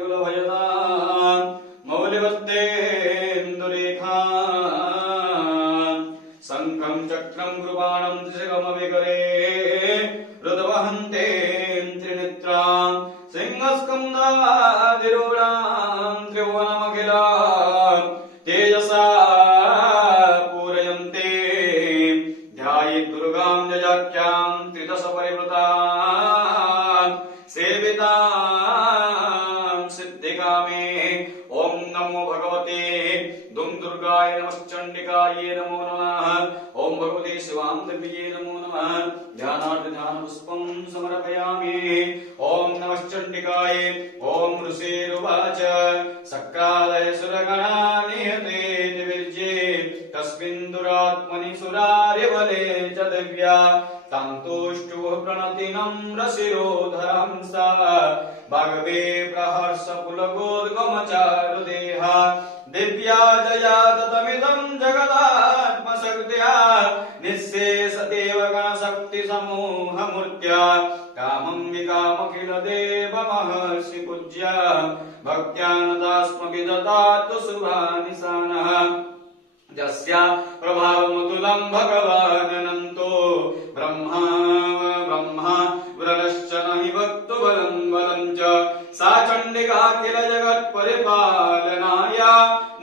कुलभयदा मौलिवस्तेन्दुरेखा शङ्खं चक्रं कृपाणं त्रिशकमविकरे रुदवहन्ते त्रिनेत्रां सिंहस्कन्धाधिरूढां त्रिभुवनमखिला तेजसा पूरयन्ते ध्यायेत् दुर्गां जजाख्यां त्रिदश परिवृतां सेवितां सिद्धिकामे। ॐ नमो भगवते दुं दुर्गाय नमश्चण्डिकायै नमो नमः। ॐ भगवते शिवां देव्यै नमो नमः। ध्यानार्थ ध्यानपुष्पं समर्पयामि। ॐ नमश्चण्डिकाय। ॐ ऋषिरुवाच सक्रादय सुरगणा निहते दिविर्जे तस्मिन् दुरात्मनि सुरारिबले च दिव्या तं तुष्टुः प्रणतिनं रसिरोधरं सा भगवे प्रहर्षपुलकोद्गमचारुदेहा दिव्या जया ततमिदं जगदात्मशक्त्या निःशेषदेव गणशक्तिसमूहमूर्त्या कामं विकामखिलदेवमहर्षि पूज्या भक्त्या नतास्मभिददातु शुभानिशानः यस्या प्रभावमतुलं भगवानन्तो ब्रह्मा वरदश्च न हि वक्तुबलं बलं च सा चण्डिका किल जगत्परिपालनाय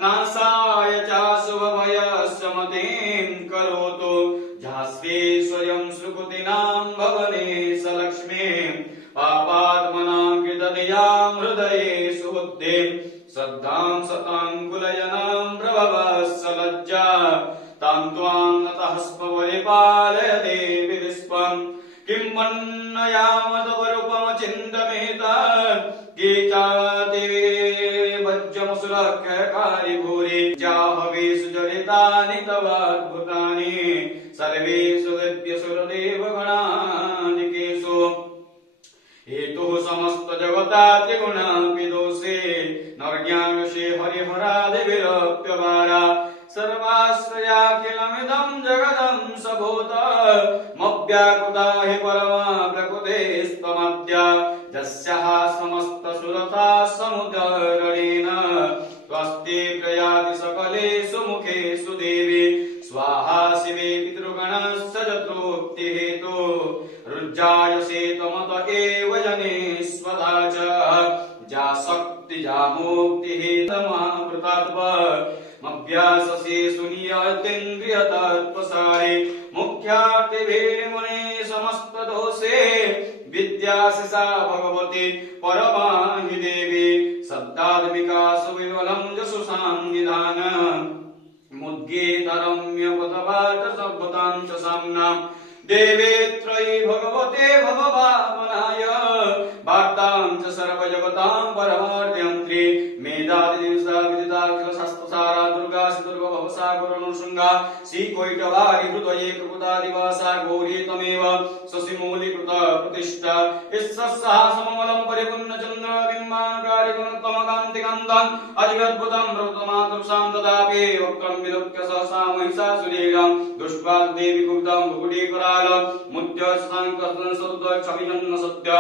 नाशाय च शुभभयस्य मतिं करोतु झास्वी स्वयं सुकृतिनां भवने स लक्ष्मी पापात्मनां कृतधियां हृदये सुबुद्धिं श्रद्धां सतां कुलयनां प्रभवस्य लज्जा तां त्वां नतः स्मपरिपालय देवि विश्वम् किं मन्नयामतपरूपमचिन्तमेता गीतादिवे वज्रमसुरक्षकारि भूरि जाहवेषु चरितानि तवाद्भुतानि सर्वेषु दिव्यसुरदेवगणादिकेषु हेतुः समस्त जगता त्रिगुणापि दोषे नर्ज्ञायसे हरिहरादिविरप्यवारा सर्वाश्रयाखिलमिदं जगदं सभूत मव्याकुता हि परमा प्रकृतेस्त्वमद्या यस्याः समस्तसुरता समुदरणेन त्वस्ति प्रयाति सकलेषु मुखेषु देवी स्वाहा शिवे पितृगणस्य जतृप्तिहेतु रुज्जायसे त्वमत एव जनेष्वदा च जा शक्ति जा मुक्तिहेतमावृतात्व मभ्याससे सुनियतेन्द्रियतत्वसारे मुख्यार्थिवे मुने समस्तदोषे विद्याशिषा भगवती परमा हि देवी शब्दात्मिका सुविमलं यशुषां निधान मुद्गीतरम्यपदवाच सभ्यतां च साम्नां देवे त्रयी भगवते भवभावनाय वार्तां च सर्वजगतां परमार्ध्यन्त्री मेधादिदिवसा विदिताखिल शास्त्रसारा दुर्गा दुर्गभवसा गुरुनुशृङ्गा श्रीकोटिवारि हृदये कृपुतादिवासा गौरी तमेव शशिमूलीकृता प्रतिष्ठा ईश्वरसः सममलं परिपूर्णचन्द्रबिम्बानुकारिगुणोत्तमकान्तिकान्तम् अधिगद्भुतं प्रवृतमातृषां ददापि वक्त्रं विलोक्य सहसा महिषासुरेणां दृष्ट्वा देवी गुप्तं भुकुटीकराल मुद्यशङ्कर्षमिजन्न सत्य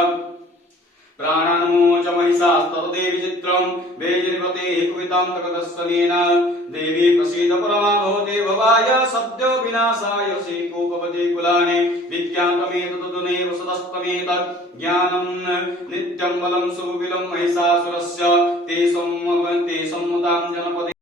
प्राणान्मोच महिषास्तदेवी चित्रं वेजिर्वते कुवितां तकदस्वनेन देवी प्रसीद परमा भवते भवाय सद्यो विनाशाय श्रीकोपवती कुलाने विज्ञातमेतदुनेव सदस्तमेतत् ज्ञानं नित्यं बलं सुविलं महिषासुरस्य ते सम्मुतां जन